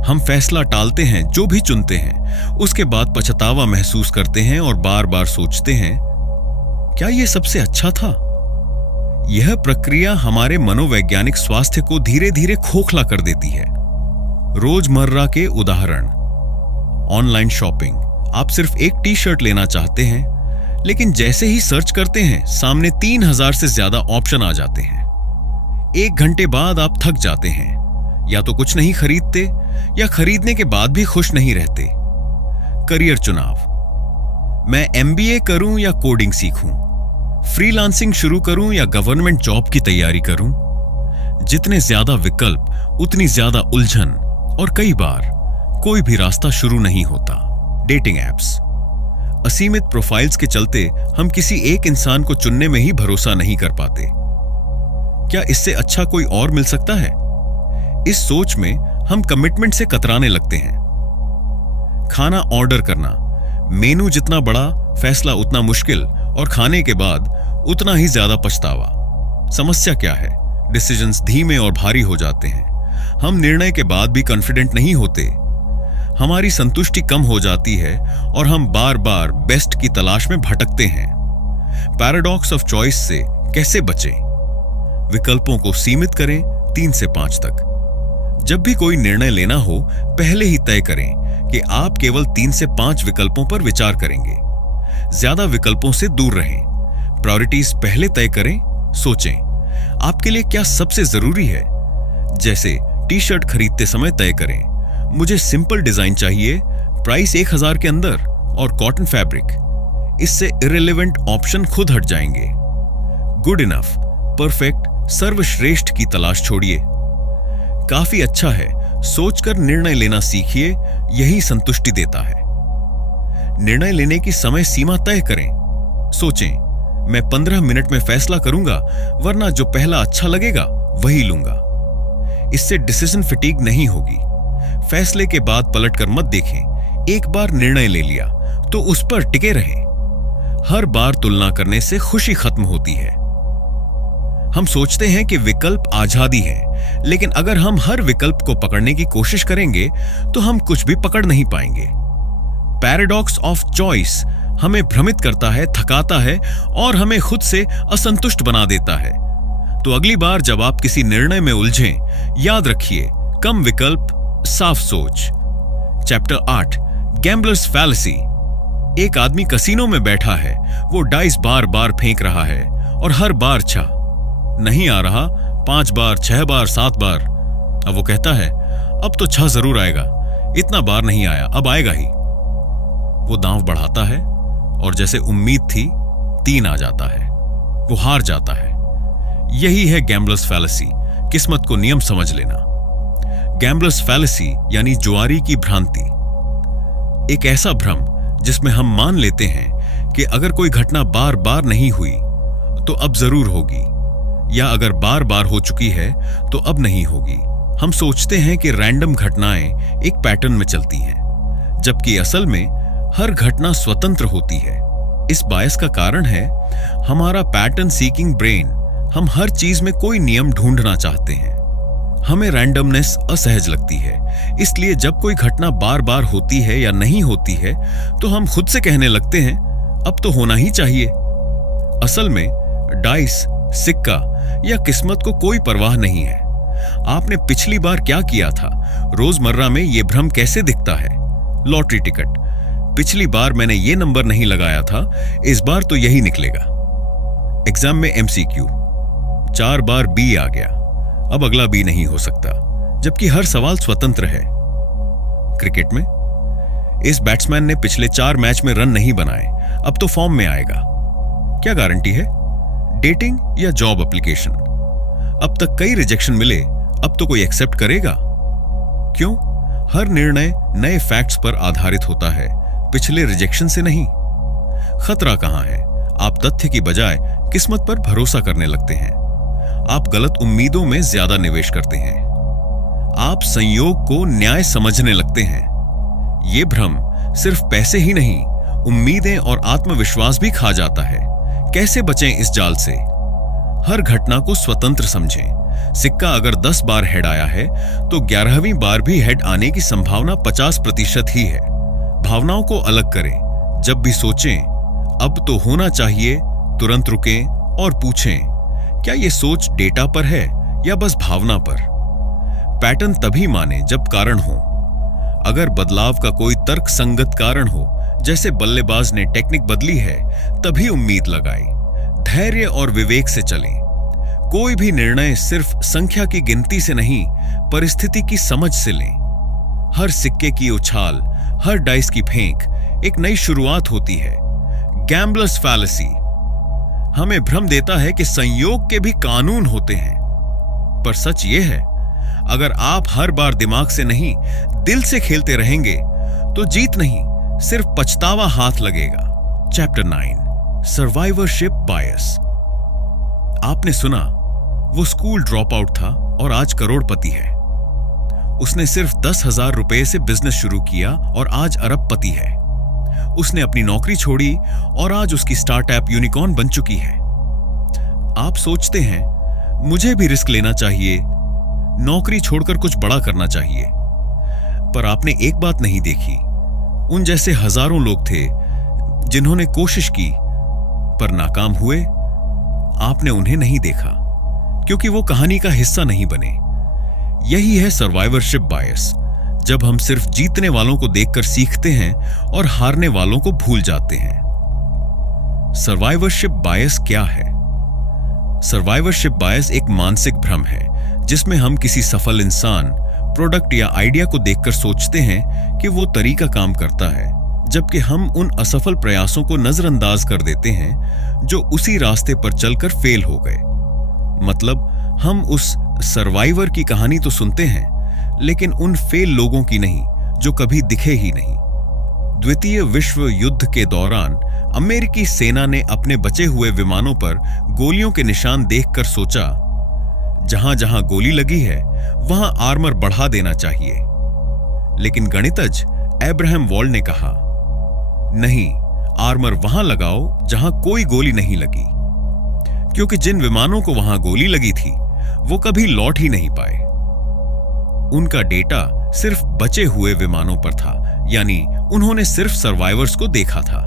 हम फैसला टालते हैं। जो भी चुनते हैं उसके बाद पछतावा महसूस करते हैं और बार बार सोचते हैं, क्या यह सबसे अच्छा था? यह प्रक्रिया हमारे मनोवैज्ञानिक स्वास्थ्य को धीरे धीरे खोखला कर देती है। रोजमर्रा के उदाहरण, ऑनलाइन शॉपिंग। आप सिर्फ एक टी शर्ट लेना चाहते हैं, लेकिन जैसे ही सर्च करते हैं, सामने 3000 से ज्यादा ऑप्शन आ जाते हैं। 1 घंटे बाद आप थक जाते हैं, या तो कुछ नहीं खरीदते या खरीदने के बाद भी खुश नहीं रहते। करियर चुनाव, मैं MBA करूं या कोडिंग सीखूं, फ्रीलांसिंग शुरू करूं या गवर्नमेंट जॉब की तैयारी करूं। जितने ज्यादा विकल्प उतनी ज्यादा उलझन, और कई बार कोई भी रास्ता शुरू नहीं होता। डेटिंग एप्स, असीमित प्रोफाइल्स के चलते हम किसी एक इंसान को चुनने में ही भरोसा नहीं कर पाते। क्या इससे अच्छा कोई और मिल सकता है? इस सोच में हम कमिटमेंट से कतराने लगते हैं। खाना ऑर्डर करना, मेनू जितना बड़ा, फैसला उतना मुश्किल, और खाने के बाद उतना ही ज्यादा पछतावा। समस्या क्या है? डिसीजंस धीमे और भारी हो जाते हैं। हम निर्णय के बाद भी कॉन्फिडेंट नहीं होते। हमारी संतुष्टि कम हो जाती है और हम बार बार बेस्ट की तलाश में भटकते हैं। पैराडॉक्स ऑफ चॉइस से कैसे बचें? विकल्पों को सीमित करें 3 से 5 तक। जब भी कोई निर्णय लेना हो, पहले ही तय करें कि आप केवल 3 से 5 विकल्पों पर विचार करेंगे। ज्यादा विकल्पों से दूर रहें। प्रायोरिटीज पहले तय करें। सोचें, आपके लिए क्या सबसे जरूरी है? जैसे टी शर्ट खरीदते समय तय करें, मुझे सिंपल डिजाइन चाहिए, प्राइस 1000 के अंदर और कॉटन फैब्रिक। इससे इररिलेवेंट ऑप्शन खुद हट जाएंगे। गुड इनफ, परफेक्ट, सर्वश्रेष्ठ की तलाश छोड़िए। काफी अच्छा है, सोचकर निर्णय लेना सीखिए, यही संतुष्टि देता है। निर्णय लेने की समय सीमा तय करें। सोचें, मैं 15 मिनट में फैसला करूंगा, वरना जो पहला अच्छा लगेगा वही लूंगा। इससे डिसीजन फटीग नहीं होगी। फैसले के बाद पलटकर मत देखें। एक बार निर्णय ले लिया तो उस पर टिके रहें। हर बार तुलना करने से खुशी खत्म होती है। हम सोचते हैं कि विकल्प आजादी है, लेकिन अगर हम हर विकल्प को पकड़ने की कोशिश करेंगे तो हम कुछ भी पकड़ नहीं पाएंगे। पैराडॉक्स ऑफ चॉइस हमें भ्रमित करता है, थकाता है और हमें खुद से असंतुष्ट बना देता है। तो अगली बार जब आप किसी निर्णय में उलझें, याद रखिए, कम विकल्प, साफ सोच। Chapter 8, gamblers fallacy. एक आदमी कसीनो में बैठा है। वो डाइस बार बार फेंक रहा है और हर बार छा नहीं आ रहा। 5 बार, 6 बार, 7 बार। अब वो कहता है, अब तो छा जरूर आएगा, इतना बार नहीं आया, अब आएगा ही। वो दांव बढ़ाता है और जैसे उम्मीद थी 3 आ जाता है। वो हार जाता है। यही है गैम्बलर्स फैलेसी, किस्मत को नियम समझ लेना। गैम्बलर्स फैलेसी यानी जुआरी की भ्रांति, एक ऐसा भ्रम जिसमें हम मान लेते हैं कि अगर कोई घटना बार बार नहीं हुई तो अब जरूर होगी, या अगर बार बार हो चुकी है तो अब नहीं होगी। हम सोचते हैं कि रैंडम घटनाएं एक पैटर्न में चलती हैं, जबकि असल में हर घटना स्वतंत्र होती है। इस बायस का कारण है हमारा पैटर्न सीकिंग ब्रेन। हम हर चीज में कोई नियम ढूंढना चाहते हैं। हमें रैंडमनेस असहज लगती है, इसलिए जब कोई घटना बार बार होती है या नहीं होती है तो हम खुद से कहने लगते हैं अब तो होना ही चाहिए। असल में डाइस, सिक्का या किस्मत को कोई परवाह नहीं है। आपने पिछली बार क्या किया था, रोजमर्रा में ये भ्रम कैसे दिखता है। लॉटरी टिकट, पिछली बार मैंने ये नंबर नहीं लगाया था, इस बार तो यही निकलेगा। एग्जाम में एमसीक्यू, 4 बार बी आ गया, अब अगला बी नहीं हो सकता, जबकि हर सवाल स्वतंत्र है। क्रिकेट में इस बैट्समैन ने पिछले 4 मैच में रन नहीं बनाए, अब तो फॉर्म में आएगा। क्या गारंटी है। डेटिंग या जॉब एप्लीकेशन, अब तक कई रिजेक्शन मिले, अब तो कोई एक्सेप्ट करेगा। क्यों? हर निर्णय नए फैक्ट्स पर आधारित होता है, पिछले रिजेक्शन से नहीं। खतरा कहां है? आप तथ्य की बजाय किस्मत पर भरोसा करने लगते हैं। आप गलत उम्मीदों में ज्यादा निवेश करते हैं। आप संयोग को न्याय समझने लगते हैं। यह भ्रम सिर्फ पैसे ही नहीं, उम्मीदें और आत्मविश्वास भी खा जाता है। कैसे बचें इस जाल से? हर घटना को स्वतंत्र समझें। सिक्का अगर 10 बार हेड आया है तो 11वीं बार भी हेड आने की संभावना 50% ही है। भावनाओं को अलग करें। जब भी सोचें अब तो होना चाहिए, तुरंत रुकें और पूछें, क्या यह सोच डेटा पर है या बस भावना पर? पैटर्न तभी माने जब कारण हो। अगर बदलाव का कोई तर्क संगत कारण हो, जैसे बल्लेबाज ने टेक्निक बदली है, तभी उम्मीद लगाएं। धैर्य और विवेक से चलें। कोई भी निर्णय सिर्फ संख्या की गिनती से नहीं, परिस्थिति की समझ से लें। हर सिक्के की उछाल, हर डाइस की फेंक एक नई शुरुआत होती है। गैम्बलर्स फैलेसी हमें भ्रम देता है कि संयोग के भी कानून होते हैं, पर सच यह है, अगर आप हर बार दिमाग से नहीं, दिल से खेलते रहेंगे तो जीत नहीं, सिर्फ पछतावा हाथ लगेगा। Chapter 9, survivorship bias. आपने सुना, वो स्कूल ड्रॉप आउट था और आज करोड़पति है। उसने सिर्फ 10,000 रुपए से बिजनेस शुरू किया और आज अरबपति है। उसने अपनी नौकरी छोड़ी और आज उसकी स्टार्टअप यूनिकॉर्न बन चुकी है। आप सोचते हैं मुझे भी रिस्क लेना चाहिए, नौकरी छोड़कर कुछ बड़ा करना चाहिए, पर आपने एक बात नहीं देखी। उन जैसे हजारों लोग थे जिन्होंने कोशिश की पर नाकाम हुए। आपने उन्हें नहीं देखा क्योंकि वो कहानी का हिस्सा नहीं बने। यही है सर्वाइवरशिप बायस, जब हम सिर्फ जीतने वालों को देखकर सीखते हैं और हारने वालों को भूल जाते हैं। सर्वाइवरशिप बायस क्या है? सर्वाइवरशिप बायस एक मानसिक भ्रम है जिसमें हम किसी सफल इंसान, प्रोडक्ट या आइडिया को देखकर सोचते हैं कि वो तरीका काम करता है, जबकि हम उन असफल प्रयासों को नजरअंदाज कर देते हैं जो उसी रास्ते पर चलकर फेल हो गए। मतलब हम उस सर्वाइवर की कहानी तो सुनते हैं, लेकिन उन फेल लोगों की नहीं जो कभी दिखे ही नहीं। द्वितीय विश्व युद्ध के दौरान अमेरिकी सेना ने अपने बचे हुए विमानों पर गोलियों के निशान देखकर सोचा, जहां जहां गोली लगी है वहां आर्मर बढ़ा देना चाहिए। लेकिन गणितज्ञ अब्राहम वॉल्ड ने कहा, नहीं, आर्मर वहां लगाओ जहां कोई गोली नहीं लगी, क्योंकि जिन विमानों को वहां गोली लगी थी वो कभी लौट ही नहीं पाए। उनका डेटा सिर्फ बचे हुए विमानों पर था, यानी उन्होंने सिर्फ सर्वाइवर्स को देखा था।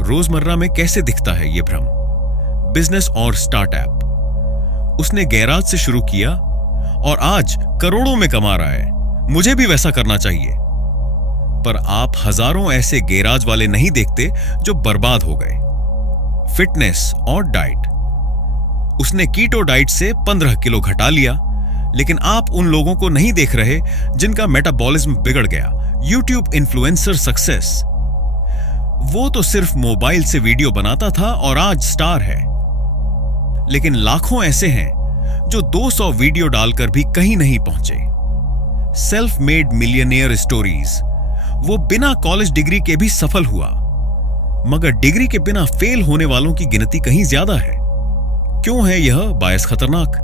रोजमर्रा में कैसे दिखता है यह भ्रम? बिजनेस और स्टार्टअप। उसने गैराज से शुरू किया और आज करोड़ों में कमा रहा है, मुझे भी वैसा करना चाहिए। पर आप हजारों ऐसे गैराज वाले नहीं देखते जो बर्बाद हो गए। फिटनेस और डाइट। उसने कीटो डाइट से 15 किलो घटा लिया, लेकिन आप उन लोगों को नहीं देख रहे जिनका मेटाबॉलिज्म बिगड़ गया। YouTube influencer success. वो तो सिर्फ मोबाइल से वीडियो बनाता था और आज स्टार है, लेकिन लाखों ऐसे हैं जो 200 वीडियो डालकर भी कहीं नहीं पहुंचे। Self made millionaire stories. वो बिना कॉलेज डिग्री के भी सफल हुआ, मगर डिग्री के बिना फेल होने वालों की गिनती कहीं ज्यादा है। क्यों है यह बायस खतरनाक?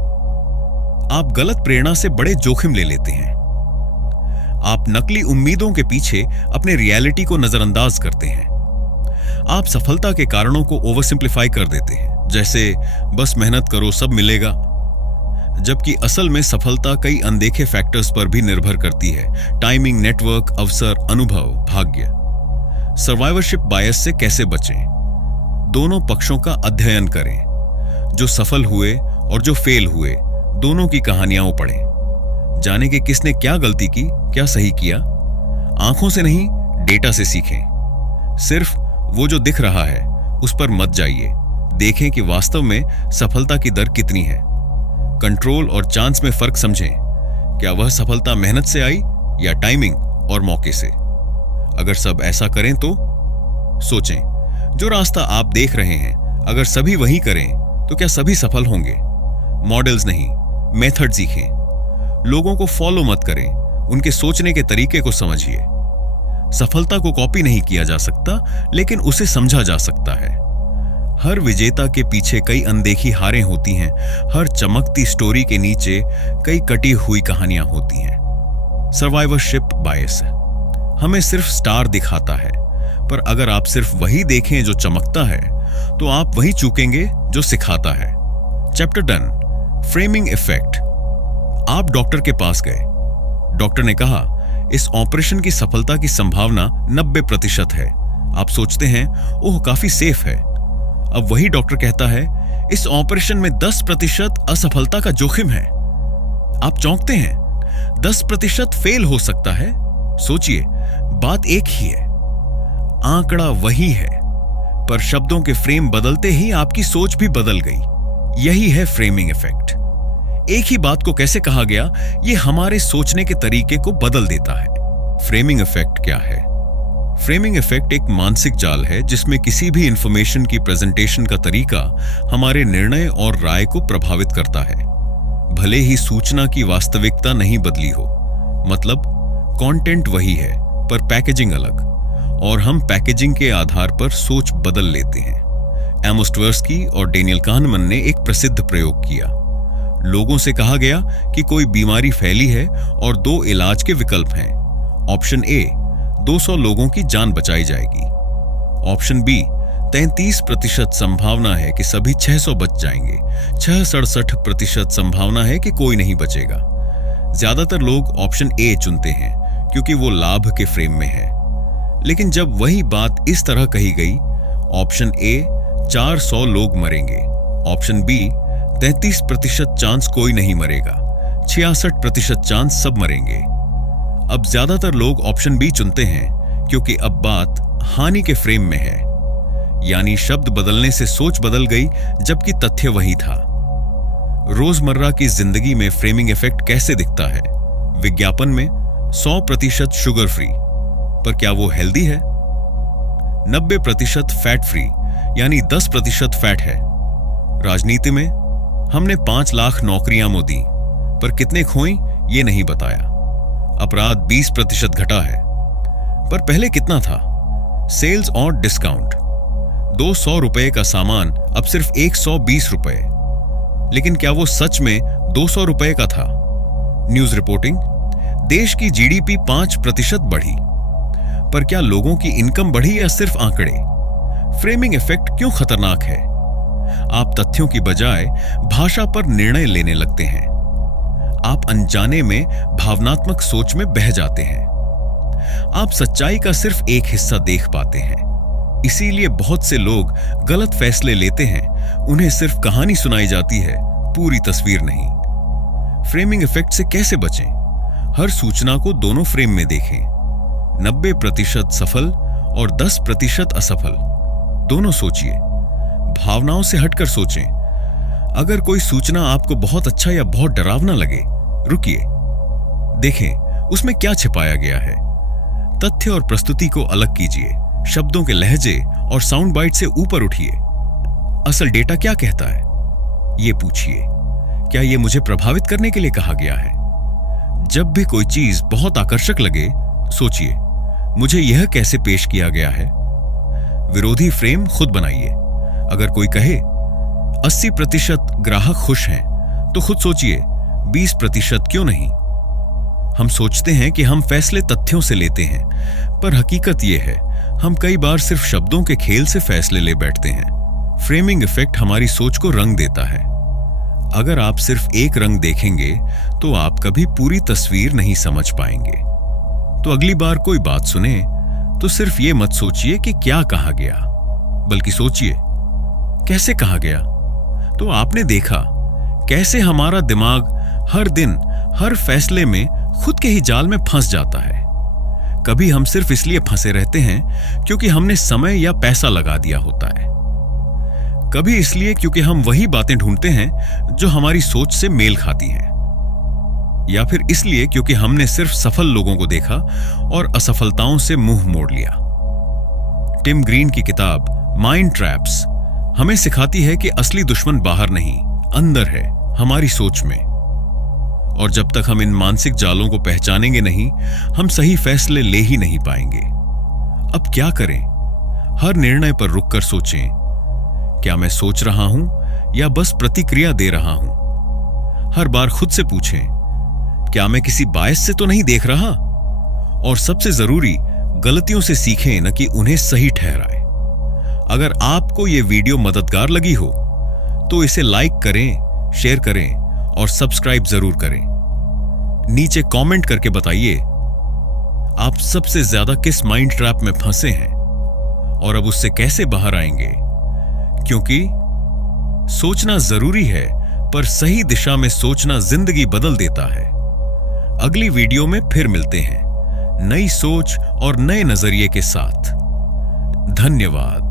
आप गलत प्रेरणा से बड़े जोखिम ले लेते हैं। आप नकली उम्मीदों के पीछे अपने रियलिटी को नजरअंदाज करते हैं। आप सफलता के कारणों को ओवर सिंप्लीफाई कर देते हैं, जैसे बस मेहनत करो सब मिलेगा। जबकि असल में सफलता कई अनदेखे फैक्टर्स पर भी निर्भर करती है। टाइमिंग, नेटवर्क, अवसर, अनुभव, भाग्य। सर्वाइवरशिप बायस से कैसे बचें? दोनों पक्षों का अध्ययन करें। जो सफल हुए और जो फेल हुए, दोनों की कहानियां पढ़ें। जाने कि किसने क्या गलती की, क्या सही किया। आंखों से नहीं, डेटा से सीखें। सिर्फ वो जो दिख रहा है उस पर मत जाइए। देखें कि वास्तव में सफलता की दर कितनी है। कंट्रोल और चांस में फर्क समझें। क्या वह सफलता मेहनत से आई या टाइमिंग और मौके से? अगर सब ऐसा करें तो सोचें, जो रास्ता आप देख रहे हैं अगर सभी वही करें तो क्या सभी सफल होंगे? मॉडल्स नहीं, मेथड सीखें। लोगों को फॉलो मत करें, उनके सोचने के तरीके को समझिए। सफलता को कॉपी नहीं किया जा सकता, लेकिन उसे समझा जा सकता है। हर विजेता के पीछे कई अनदेखी हारें होती हैं। हर चमकती स्टोरी के नीचे कई कटी हुई कहानियां होती हैं। सर्वाइवरशिप बायस हमें सिर्फ स्टार दिखाता है, पर अगर आप सिर्फ वही देखें जो चमकता है तो आप वही चूकेंगे जो सिखाता है। Chapter done. Framing effect. आप डॉक्टर के पास गए। डॉक्टर ने कहा, इस ऑपरेशन की सफलता की संभावना 90% है। आप सोचते हैं, ओह काफी सेफ है। अब वही डॉक्टर कहता है, इस ऑपरेशन में 10% असफलता का जोखिम है। आप चौंकते हैं, 10% फेल हो सकता है। सोचिए, बात एक ही है, आंकड़ा वही है, पर शब्दों के फ्रेम बदलते ही आपकी सोच भी बदल गई। यही है फ्रेमिंग इफेक्ट। एक ही बात को कैसे कहा गया, यह हमारे सोचने के तरीके को बदल देता है। फ्रेमिंग इफेक्ट क्या है? फ्रेमिंग इफेक्ट एक मानसिक जाल है जिसमें किसी भी इंफॉर्मेशन की प्रेजेंटेशन का तरीका हमारे निर्णय और राय को प्रभावित करता है। भले ही सूचना की वास्तविकता नहीं बदली हो, मतलब कंटेंट वही है पर पैकेजिंग अलग, और हम पैकेजिंग के आधार पर सोच बदल लेते हैं। एमोस ट्वेर्स्की और डेनियल kahneman ने एक प्रसिद्ध प्रयोग किया। लोगों से कहा गया कि कोई बीमारी फैली है और 2 इलाज के विकल्प हैं। ऑप्शन ए, 200 लोगों की जान बचाई जाएगी। ऑप्शन बी, 33% संभावना है कि सभी 600 बच जाएंगे। 67% संभावना है कि कोई नहीं बचेगा। ज्यादातर लोग ऑप्शन ए चुनते हैं क्योंकि वो लाभ के फ्रेम में है। लेकिन जब वही बात इस तरह कही गई, ऑप्शन ए 400 लोग मरेंगे, ऑप्शन बी 33% चांस कोई नहीं मरेगा, 66% चांस सब मरेंगे। अब ज्यादातर लोग ऑप्शन बी चुनते हैं क्योंकि अब बात हानि के फ्रेम में है, यानी शब्द बदलने से सोच बदल गई जबकि तथ्य वही था। रोजमर्रा की जिंदगी में फ्रेमिंग इफेक्ट कैसे दिखता है? विज्ञापन में 100% शुगर फ्री, पर क्या वो हेल्दी है? 90% फैट फ्री, यानी 10% फैट है। राजनीति में हमने 5 लाख नौकरियां दी, पर कितने खोई ये नहीं बताया। अपराध 20% घटा है, पर पहले कितना था? सेल्स और डिस्काउंट, 200 रुपए का सामान अब सिर्फ 120 रुपए। लेकिन क्या वो सच में 200 रुपए का था? न्यूज रिपोर्टिंग, देश की जीडीपी 5% बढ़ी, पर क्या लोगों की इनकम बढ़ी या सिर्फ आंकड़े? फ्रेमिंग इफेक्ट क्यों खतरनाक है? आप तथ्यों की बजाय भाषा पर निर्णय लेने लगते हैं। आप अनजाने में भावनात्मक सोच में बह जाते हैं। आप सच्चाई का सिर्फ एक हिस्सा देख पाते हैं। इसीलिए बहुत से लोग गलत फैसले लेते हैं। उन्हें सिर्फ कहानी सुनाई जाती है, पूरी तस्वीर नहीं। फ्रेमिंग इफेक्ट से कैसे बचें? हर सूचना को दोनों फ्रेम में देखें। 90% सफल और 10% असफल, दोनों सोचिए। भावनाओं से हटकर सोचें। अगर कोई सूचना आपको बहुत अच्छा या बहुत डरावना लगे, रुकिए, देखें उसमें क्या छिपाया गया है। तथ्य और प्रस्तुति को अलग कीजिए। शब्दों के लहजे और साउंड बाइट से ऊपर उठिए। असल डेटा क्या कहता है, ये पूछिए। क्या ये मुझे प्रभावित करने के लिए कहा गया है? जब भी कोई चीज बहुत आकर्षक लगे, सोचिए, मुझे यह कैसे पेश किया गया है? विरोधी फ्रेम खुद बनाइए। अगर कोई कहे 80% ग्राहक खुश हैं, तो खुद सोचिए 20% क्यों नहीं? हम सोचते हैं कि हम फैसले तथ्यों से लेते हैं, पर हकीकत यह है हम कई बार सिर्फ शब्दों के खेल से फैसले ले बैठते हैं। फ्रेमिंग इफेक्ट हमारी सोच को रंग देता है। अगर आप सिर्फ एक रंग देखेंगे तो आप कभी पूरी तस्वीर नहीं समझ पाएंगे। तो अगली बार कोई बात सुने तो सिर्फ ये मत सोचिए कि क्या कहा गया, बल्कि सोचिए कैसे कहा गया। तो आपने देखा कैसे हमारा दिमाग हर दिन हर फैसले में खुद के ही जाल में फंस जाता है। कभी हम सिर्फ इसलिए फंसे रहते हैं क्योंकि हमने समय या पैसा लगा दिया होता है, कभी इसलिए क्योंकि हम वही बातें ढूंढते हैं जो हमारी सोच से मेल खाती हैं, या फिर इसलिए क्योंकि हमने सिर्फ सफल लोगों को देखा और असफलताओं से मुंह मोड़ लिया। टिम ग्रीन की किताब माइंड ट्रैप्स हमें सिखाती है कि असली दुश्मन बाहर नहीं, अंदर है, हमारी सोच में। और जब तक हम इन मानसिक जालों को पहचानेंगे नहीं, हम सही फैसले ले ही नहीं पाएंगे। अब क्या करें? हर निर्णय पर रुककर सोचें, क्या मैं सोच रहा हूं या बस प्रतिक्रिया दे रहा हूं? हर बार खुद से पूछें, क्या मैं किसी बायस से तो नहीं देख रहा? और सबसे जरूरी, गलतियों से सीखें, न कि उन्हें सही ठहराएं। अगर आपको यह वीडियो मददगार लगी हो तो इसे लाइक करें, शेयर करें और सब्सक्राइब जरूर करें। नीचे कमेंट करके बताइए आप सबसे ज्यादा किस माइंड ट्रैप में फंसे हैं और अब उससे कैसे बाहर आएंगे। क्योंकि सोचना जरूरी है, पर सही दिशा में सोचना जिंदगी बदल देता है। अगली वीडियो में फिर मिलते हैं, नई सोच और नए नजरिए के साथ। धन्यवाद।